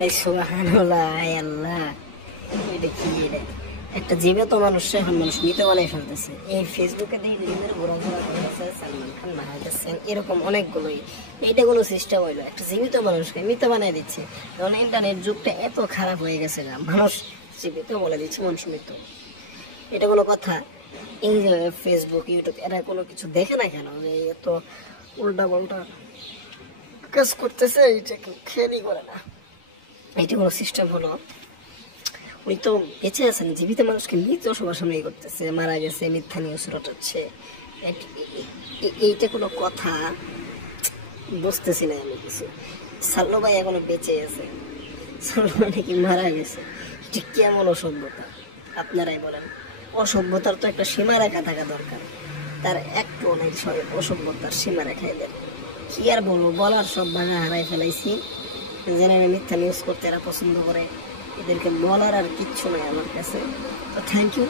সুবহানাল্লাহ, আল্লাহ, এটা কি? এটা একটা জীবিত মানুষকে এখন মানুষ মৃত বানাই ফেলতেছে। এই ফেসবুকে দেখি নিজেদের ঘোরাঘোরা করতেছে, সালমান খান, নাহিদ হাসান, এরকম অনেকগুলোই। এইটা কোনো সিস্টেম হইলো? একটা জীবিত মানুষকে মৃত বানাই দিচ্ছে। কারণ ইন্টারনেট যুগটা এত খারাপ হয়ে গেছে না, মানুষ জীবিত বলে দিচ্ছে, মানুষ মৃত। এটা কোনো কথা? এই যে ফেসবুক, ইউটিউব, এরা কোনো কিছু দেখে না কেন? যে এত উল্টা পাল্টা কাজ করতেছে, এটা কেউ খেয়ালই করে না। এটা কোনো সিস্টেম হলো? উনি তো বেঁচে আছেন, জীবিত মানুষকে মৃত সবার সামনে করতেছে, মারা গেছে, মিথ্যা নিউজ রটাচ্ছে। এইটা কোনো কথা? বুঝতেছি না আমি কিছু। সাল্লু ভাই এখনো বেঁচে আছে, সাল্লু ভাই নাকি মারা গেছে। এটা কেমন অসভ্যতা আপনারাই বলেন? অসভ্যতার তো একটা সীমা রেখা থাকা দরকার, তার একটু অনেক অসভ্যতার সীমা রেখাই দেন। কি আর বলবো, বলার সব ভাঙা হারাই ফেলাইছি। জেনে মিথ্যা নিউজ করতে এরা পছন্দ করে, এদেরকে বলার আর কিচ্ছু নাই আমার কাছে। তো থ্যাংক ইউ।